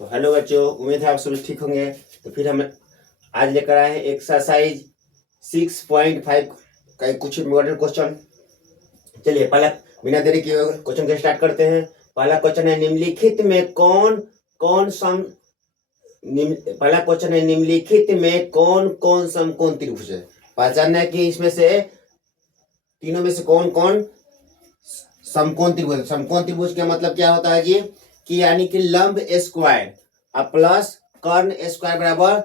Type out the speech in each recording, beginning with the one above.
तो हेलो बच्चों, उम्मीद है आप सभी ठीक होंगे। तो फिर हम आज लेकर आए हैं एक्सरसाइज 6.5 का कुछ इम्पोर्टेंट क्वेश्चन। चलिए पहला बिना देरी किए क्वेश्चन को स्टार्ट करते हैं। पहला क्वेश्चन है निम्नलिखित में कौन कौन सम पहला क्वेश्चन है निम्नलिखित में कौन कौन समकोण त्रिभुज है। पहचानना है कि इसमें से तीनों में से कौन कौन समकोण त्रिभुज। समकोण त्रिभुज का मतलब क्या होता है जी, कि यानी कि लंब स्क्वायर प्लस कर्ण स्क्वायर बराबर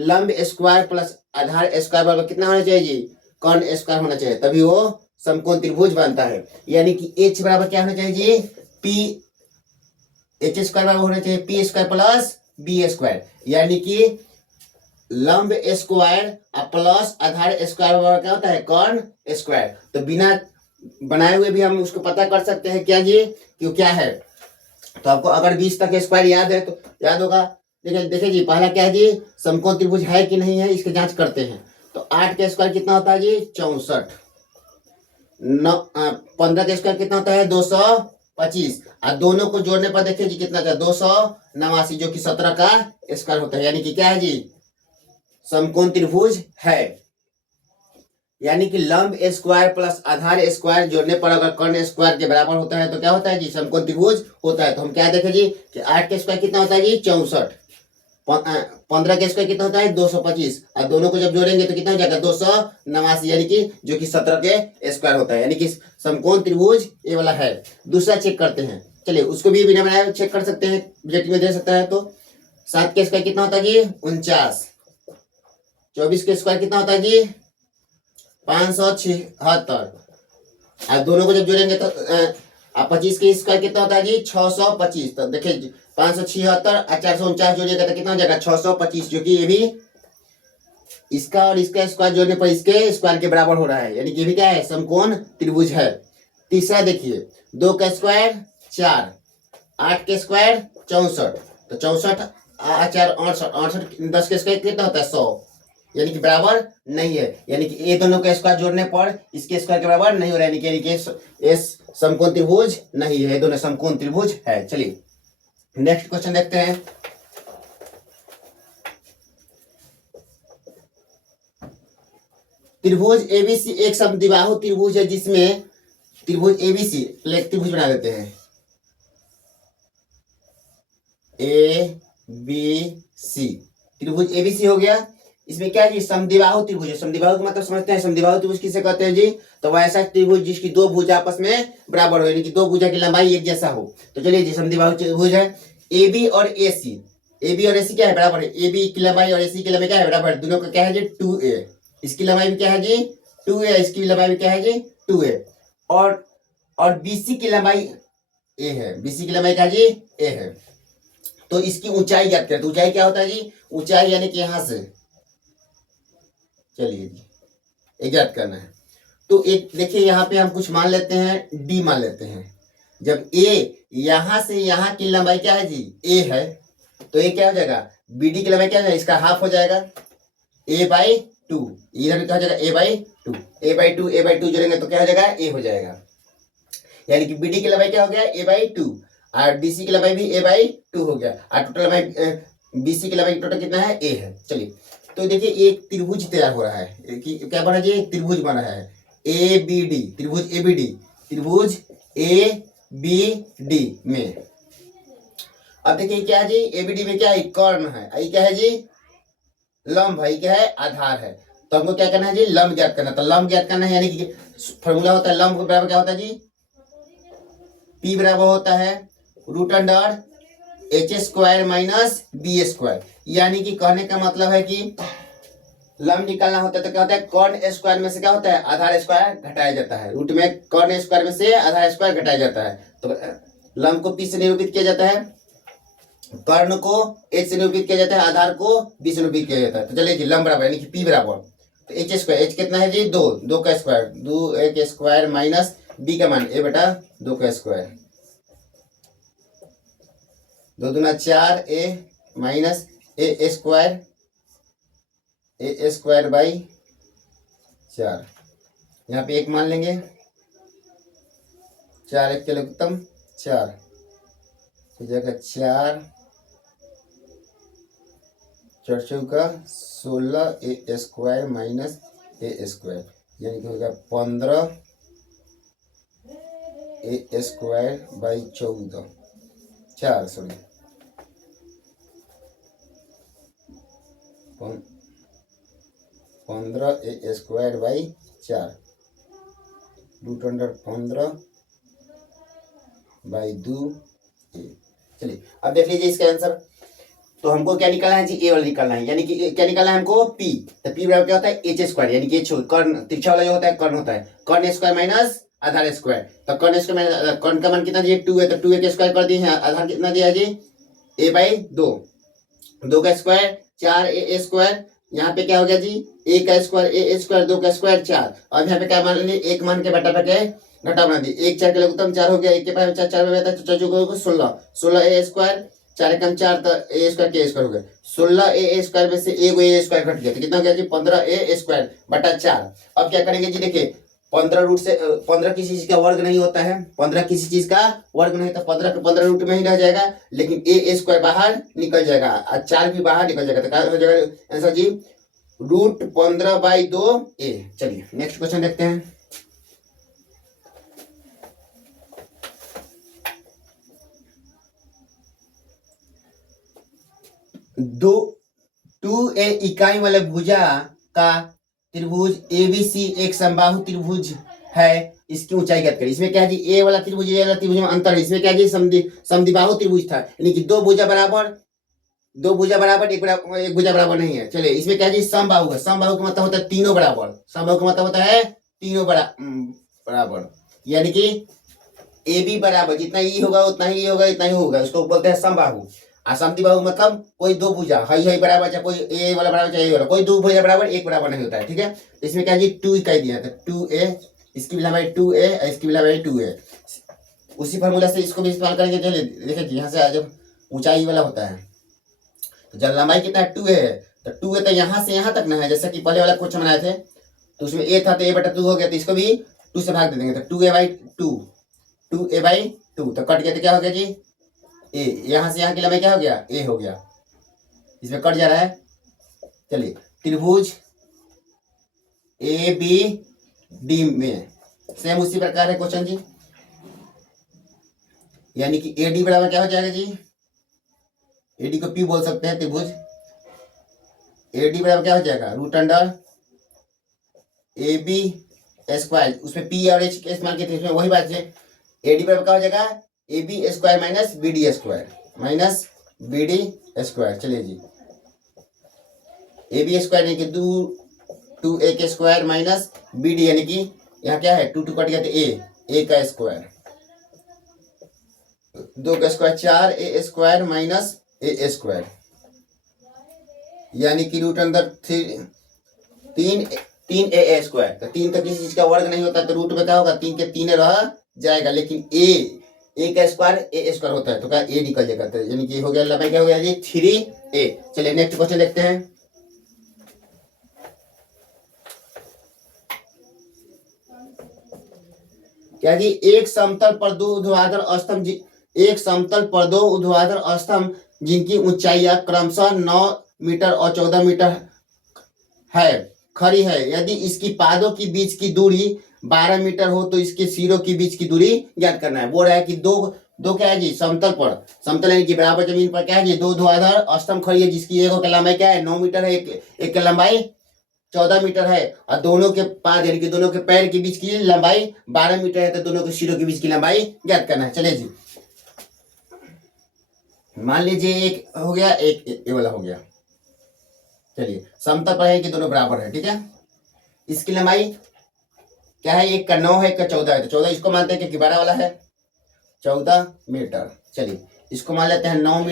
लंब स्क्वायर प्लस आधार स्क्वायर बराबर कितना होना चाहिए जी, कर्ण स्क्वायर होना चाहिए, तभी वो समकोण त्रिभुज बनता है। यानी कि एच बराबर क्या होना चाहिए जी, पी एच स्क्वायर बराबर होना चाहिए P square plus B square. यानी कि लंब स्क्वायर प्लस आधार स्क्वायर बराबर क्या होता है, कर्ण स्क्वायर। तो बिना बनाए हुए भी हम उसको पता कर सकते हैं क्या जी, क्यों क्या है। तो आपको अगर 20 तक स्क्वायर याद है तो याद होगा। देखिए देखिए जी, पहला क्या है जी, समकोण त्रिभुज है कि नहीं है इसकी जांच करते हैं। तो 8 का स्क्वायर कितना होता है जी, 64। 15 का स्क्वायर कितना होता है, 225। और दोनों को जोड़ने पर देखिए जी कितना था, 289, जो कि 17 का स्क्वायर होता है। यानी कि क्या है जी, समकोण त्रिभुज है। यानी कि लंब स्क्वायर प्लस आधार स्क्वायर जोड़ने पर अगर कर्ण स्क्वायर के बराबर होता है तो क्या होता है जी, समकोण त्रिभुज होता है। तो हम क्या देखें जी कि 8 का स्क्वायर कितना होता है जी, 64। 15 का स्क्वायर कितना होता है, 225। और दोनों को जब जोड़ेंगे तो कितना हो जाएगा, 289, यानी कि जो कि 17 के स्क्वायर होता है। यानी कि समकोण त्रिभुज ये वाला है। दूसरा चेक करते हैं। चलिए उसको भी बिना बनाए चेक कर सकते हैं, ऑब्जेक्टिव में दे सकता है। तो 7 का स्क्वायर कितना होता है जी, 49। 24 का स्क्वायर कितना होता है जी, 576। और दोनों को जब जोड़ेंगे तो 25 के स्क्वायर कितना होता है जी, 625। तो देखिए 576 और 449 जोड़िएगा तो कितना हो जाएगा, 625, जो कि ये भी इसका और इसका स्क्वायर जोड़ने पर इसके स्क्वायर के बराबर हो रहा है। यानी कि ये भी क्या है, समकोण त्रिभुज है। तीसरा देखिए, 2 का स्क्वायर 4, 8 के स्क्वायर 64। तो 64 4 68, 10 के स्क्वायर कितना होता है, 100। यानी कि बराबर नहीं है। यानी कि ये दोनों का स्क्वायर जोड़ने पर इसके स्क्वायर के बराबर नहीं हो रहा है। यानी कि समकोण त्रिभुज नहीं है, दोनों समकोण त्रिभुज है। चलिए नेक्स्ट क्वेश्चन देखते हैं। त्रिभुज एबीसी एक समद्विबाहु त्रिभुज है, जिसमें त्रिभुज एबीसी एक त्रिभुज बना देते हैं, ए बी सी। त्रिभुज एबीसी हो गया। इसमें क्या है, समद्विबाहु त्रिभुज है। समद्विबाहु का मतलब समझते हैं, समद्विबाहु त्रिभुज किसे कहते हैं जी, तो वह ऐसा त्रिभुज जिसकी दो भुजा आपस में बराबर हो, यानी कि दो भुजा की लंबाई एक जैसा हो। तो चलिए जी, समद्विबाहु त्रिभुज है। ए बी और ए सी, ए बी और ए सी क्या है, बराबर है। ए बी की लंबाई और ए सी की लंबाई क्या है, बराबर है। दोनों का क्या है जी, 2a। इसकी लंबाई भी क्या है जी, 2a। इसकी लंबाई भी क्या है जी, 2a। और बीसी की लंबाई ए है। बीसी की लंबाई क्या है जी, ए है। तो इसकी ऊंचाई ज्ञात करें। तो ऊंचाई क्या होता है जी, ऊंचाई यानी कि यहां से, चलिए जी ये ज्ञात करना है। तो एक देखिए यहाँ पे हम कुछ मान लेते हैं, डी मान लेते हैं। जब ए यहां से यहाँ की लंबाई क्या है जी, ए है, तो ये क्या हो जाएगा, बी डी की लंबाई क्या है, इसका हाफ हो जाएगा, a/2। इधर क्या हो जाएगा, a/2। a/2 a/2 जोड़ेंगे तो क्या हो जाएगा, ए हो जाएगा। यानी कि बीडी की लंबाई क्या हो गया, a/2। और डीसी की लंबाई भी a/2 हो गया। और टोटल लंबाई बीसी की लंबाई टोटल कितना है, ए है। चलिए तो देखिए एक त्रिभुज तैयार हो रहा है कि क्या बना जी, एक त्रिभुज बना है, ए बी डी। त्रिभुज ए बी डी, त्रिभुज ए बी डी में। अब देखिए क्या है जी, ए बी डी में क्या है, कर्ण है। ये क्या है जी, लंब है। क्या है, आधार है। तो हमको क्या करना है जी, लंब ज्ञात करना। तो लंब ज्ञात करना है, यानी कि फॉर्मूला होता है लंब के बराबर क्या होता है जी, P बराबर होता है √h² माइनस b²। यानी कि कहने का मतलब है कि लंब निकालना होता है तो क्या होता है, कर्ण स्क्वायर में से क्या होता है, आधार स्क्वायर घटाया जाता है। रूट में कर्ण स्क्वायर में से आधार स्क्वायर घटाया जाता है। तो लंब को P से निरूपित किया जाता है, कर्ण को h से निरूपित किया जाता है, आधार को b से निरूपित किया जाता है। तो चलिए जी, लंब बराबर यानी कि P बराबर, तो h² h कितना है जी, 2, 2 का स्क्वायर, 2 एक स्क्वायर माइनस b का मान a/2 का स्क्वायर, 2 दूना 4 a माइनस a² बाई 4। यहाँ पे एक मान लेंगे, 4 1 के लघुत्तम 4 हो जाएगा 4 चौका 16 a² माइनस a², यानी कि होगा 15 a² by 4 sorry 15 a² by 4 √15/2 a। चलिए अब देख लीजिए इसका आंसर। तो हमको क्या निकालना है जी, ए वाला निकालना है, यानी कि क्या निकालना है हमको, पी। तो पी बराबर क्या होता है, h², यानी कि कर्ण तिरछा वाला जो होता है कर्ण होता है, कर्ण स्क्वायर माइनस आधार स्क्वायर। तो कर्ण स्क्वायर माइनस कर्ण का मान कितना दिया 2 है, तो 2a का स्क्वायर कर दिए हैं, आधार कितना दिया जी a/2, 2 का स्क्वायर 4a², यहाँ पे क्या हो गया जी a का स्क्वायर a², 2 का स्क्वायर 4। अब यहाँ पे क्या मान लीजिए, एक मान के बटा के घटा बना दी, 1 4 के लघुत्तम 4 हो गया, 1 के पास 4 4 में बता तो 16 16a², 4 कम 4 तो a² के² हो गया, 16a² में से एक a² घट गया, तो कितना हो गया जी 15a² बटा 4। अब क्या करेंगे जी, देखिए 15 रूट से 15 किसी चीज का वर्ग नहीं होता है, 15 किसी चीज का वर्ग नहीं, तो 15 के 15 रूट में ही रह जाएगा, लेकिन a² बाहर निकल जाएगा और 4 भी बाहर निकल जाएगा, तो क्या हो जाएगा आंसर जी √15/2 a। चलिए नेक्स्ट क्वेश्चन देखते हैं। दो 2a इकाई वाले भुजा का त्रिभुज ABC एक समबाहु त्रिभुज है, इसकी ऊंचाई ज्ञात करें। इसमें क्या है जी, ए वाला त्रिभुज ए वाला त्रिभुज में अंतर है, इसमें क्या है जी समद्विबाहु त्रिभुज था, यानी कि दो भुजा बराबर एक भुजा बराबर नहीं है। चलिए इसमें क्या है जी समबाहु है, समबाहु का मतलब होता है तीनों बराबर, समबाहु का मतलब होता है तीनों बराबर, यानी कि ए बी बराबर, जितना ई होगा उतना ही होगा, इतना ही होगा, उसको बोलते हैं समबाहु। असमद्विबाहु मतलब कोई दो भुजा है बराबर, चाहे कोई ए वाला बराबर चाहे ए वाला, कोई दो भुजा बराबर एक बराबर नहीं होता है, ठीक है। तो इसमें क्या जी 2 इकाई दिया था, 2a, इसकी भी लंबाई 2a, इसकी भी लंबाई 2a। उसी फार्मूला से इसको भी इस्तेमाल करेंगे। चलिए देखिए यहाँ से जब ऊंचाई वाला होता है तो जब लंबाई कितना है 2a है, तो 2a तो यहाँ से यहाँ तक ना है, जैसा कि पहले वाला क्वेश्चन बनाए थे, तो उसमें a था तो a/2 हो गया, तो इसको भी 2 से भाग दे देंगे, तो 2a/2 तो कट गया, तो क्या हो गया जी ए, यहां से यहाँ की लंबाई क्या हो गया ए हो गया, इसमें कट जा रहा है। चलिए त्रिभुज ABD में सेम उसी प्रकार है क्वेश्चन जी, यानी कि AD बराबर क्या हो जाएगा जी, AD को P बोल सकते हैं, त्रिभुज AD बराबर क्या हो जाएगा √AB², उसमें P और H के इस्तेमाल किए थे, इसमें वही बात है, AD बराबर क्या हो जाएगा AB² माइनस BD²। चलिए जी AB² यानी कि 2a² माइनस BD, यानी कि यहाँ क्या है 2 2 कट गया तो a का स्क्वायर, 2 का स्क्वायर 4a² माइनस a², यानी कि √3a²। तो 3 तो किसी चीज का वर्ग नहीं होता, तो रूट में क्या होगा 3 के 3 रह जाएगा, लेकिन a का स्क्वायर a² होता है, तो क्या a निकल जाएगा, तो यानी कि हो गया लंबाई क्या हो गया जी 3a। चलिए नेक्स्ट क्वेश्चन देखते हैं। क्या जी एक समतल पर दो ऊर्ध्वाधर स्तंभ जिनकी ऊंचाइयां क्रमशः 9 मीटर और 14 मीटर है खड़ी है, यदि इसकी पादों की बीच की दूरी 12 मीटर हो तो इसके सिरों के बीच की दूरी ज्ञात करना है। बोल रहा है कि दो क्या है जी समतल यानी कि बराबर जमीन पर क्या है जी दो ऊर्ध्वाधर स्तंभ खड़ी है, जिसकी एक की लंबाई क्या है 9 मीटर है, एक की लंबाई 14 मीटर है, और दोनों के पाद यानी कि दोनों के पैर के बीच की लंबाई 12 मीटर है, तो दोनों के सिरों के बीच की लंबाई ज्ञात करना है। चलिए जी मान लीजिए एक हो गया, एक ये वाला हो गया। चलिए समतल पर है कि दोनों बराबर है, ठीक है। इसकी लंबाई क्या है, एक का 9 है, एक का 14 है, तो 14 इसको मानते हैं क्योंकि 12 वाला है 14 मीटर। चलिए इसको मान लेते हैं 9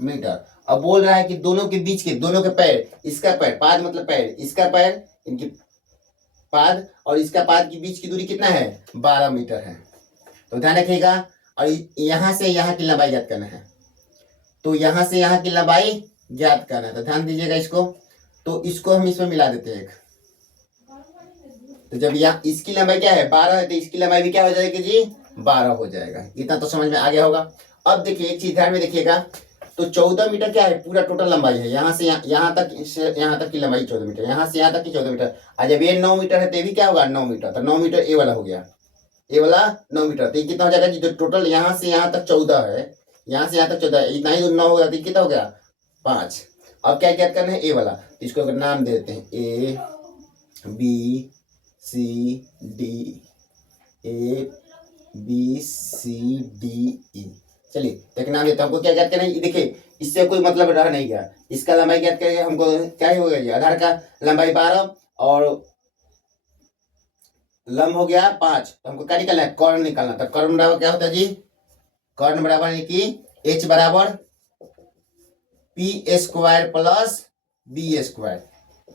मीटर। अब बोल रहा है कि दोनों के बीच के दोनों के पैर, इसका पैर पाद मतलब पैर, इसका पैर इनकी पाद और इसका पाद के बीच की दूरी कितना है 12 मीटर है। तो ध्यान रखिएगा, और यहां से यहाँ की लंबाई ज्ञात करना है, तो यहां से यहाँ की लंबाई ज्ञात करना है, तो ध्यान दीजिएगा इसको। तो इसको हम इसमें मिला देते हैं एक, तो जब यहाँ इसकी लंबाई क्या है 12 है, तो इसकी लंबाई भी क्या हो जाएगी जी 12 हो जाएगा। इतना तो समझ में आ गया होगा। अब देखिए एक चीज ध्यान में देखिएगा, तो 14 मीटर क्या है, पूरा टोटल लंबाई है, यहाँ से यहाँ तक की लंबाई 14 मीटर, यहाँ से यहाँ तक की 14 मीटर। और जब ये 9 मीटर है तो ये भी क्या होगा 9 मीटर, तो 9 मीटर ए वाला हो गया, ए वाला 9 मीटर। तो ये कितना हो जाएगा जी, जो टोटल यहाँ से यहाँ तक 14 है, यहाँ से यहाँ तक 14 है, इतना ही 9 होगा तो कितना हो गया 5। अब क्या क्या करना है, ए वाला, तो इसको अगर नाम दे देते हैं A B C D, A B C D E. चलिए तो नाम देता हूँ, हमको क्या ज्ञात करना है, देखिए इससे कोई मतलब रह नहीं गया, इसका लंबाई ज्ञात करेंगे हमको, क्या ही होगा जी, आधार का लंबाई 12 और लंब हो गया 5, तो हमको क्या निकालना है, कर्ण निकालना। तो कर्ण बराबर क्या होता है जी, कर्ण बराबर यानी कि एच बराबर P square plus B square.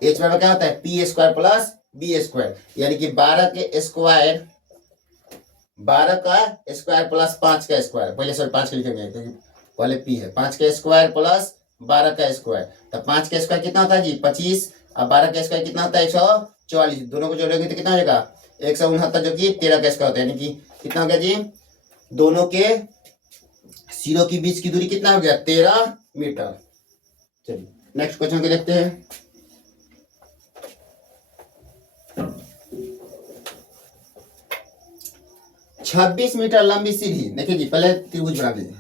H बराबर क्या होता है, P square plus B square, यानी कि 12 का स्क्वायर प्लस 5 का स्क्वायर, पहले सॉरी 5 का लिखेंगे क्योंकि पहले पी है, 5 का स्क्वायर प्लस 12 का स्क्वायर। तो 5 का स्क्वायर कितना होता है जी 25, और 12 का स्क्वायर कितना होता है 144, दोनों को जोड़ेंगे तो कितना हो जाएगा 169, जो कि 13 का स्क्वायर होता है, यानी कि कितना हो गया जी, दोनों के सिरों के बीच की दूरी कितना हो गया 13 मीटर। चलिए नेक्स्ट क्वेश्चन को देखते हैं। छब्बीस मीटर लंबी सीढ़ी, देखिए जी पहले त्रिभुज बना दीजिए,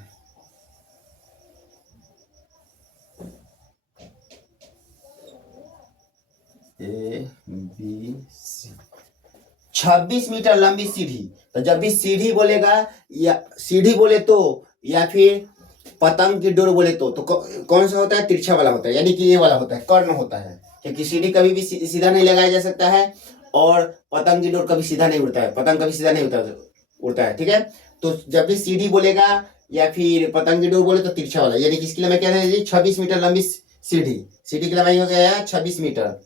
ए बी सी, 26 मीटर लंबी सीढ़ी। तो जब भी सीढ़ी बोलेगा या सीढ़ी बोले तो या फिर पतंग की डोर बोले तो कौन सा होता है, तिरछा वाला होता है, यानी कि ये वाला होता है, कर्ण होता है, क्योंकि सीढ़ी कभी भी सीधा नहीं लगाया जा सकता है, और पतंग की डोर कभी सीधा नहीं उड़ता है, पतंग कभी सीधा नहीं उड़ता है, ठीक है। तो जब भी सीढ़ी बोलेगा या फिर पतंग की डोर बोले तो तिरछा वाला, यानी कि इसकी लंबाई क्या है 26 मीटर लंबी सीढ़ी, सीढ़ी की लंबाई हो गया 26 मीटर।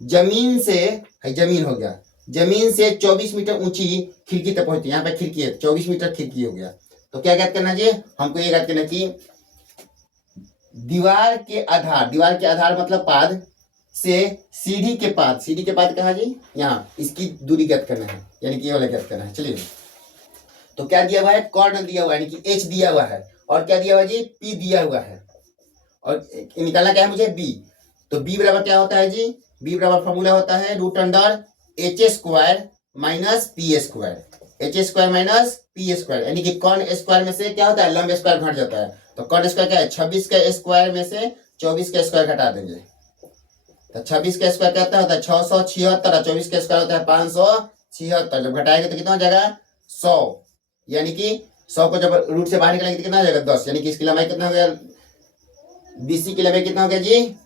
जमीन से, जमीन हो गया, जमीन से 24 मीटर ऊंची खिड़की तक पहुंचती है, यहाँ पे खिड़की है 24 मीटर खिड़की हो गया। तो क्या ज्ञात करना चाहिए हमको, ये ज्ञात करना कि दीवार के आधार मतलब पाद से सीढ़ी के पाद कहा जी, यहाँ इसकी दूरी ज्ञात करना है, यानी कि ये वाला ज्ञात करना है। चलिए तो क्या दिया हुआ है, कर्ण दिया हुआ है, यानी कि एच दिया हुआ है, और क्या दिया हुआ है जी पी दिया हुआ है, और निकालना क्या है मुझे बी। तो बी बराबर क्या होता है जी, बी बराबर फॉर्मूला होता है root under H square minus P square, H square minus P square, यानी कि कर्ण स्क्वायर में से क्या होता है लंब स्क्वायर घट जाता है। तो कर्ण स्क्वायर क्या है 26 का स्क्वायर में से 24 का स्क्वायर घटा देंगे, तो 26 का स्क्वायर क्या होता है 676, और 24 का स्क्वायर होता है 576, जब घटाएंगे तो कितना हो जाएगा 100, यानी कि 100 को जब रूट से बाहर निकालेंगे तो कितना हो जाएगा 10, यानी कि इसकी लंबाई कितना हो गया, बीसी की लंबाई कितना हो गया जी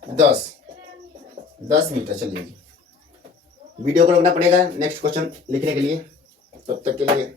10 मीटर। चलिए वीडियो को रोकना पड़ेगा नेक्स्ट क्वेश्चन लिखने के लिए, तब तक के लिए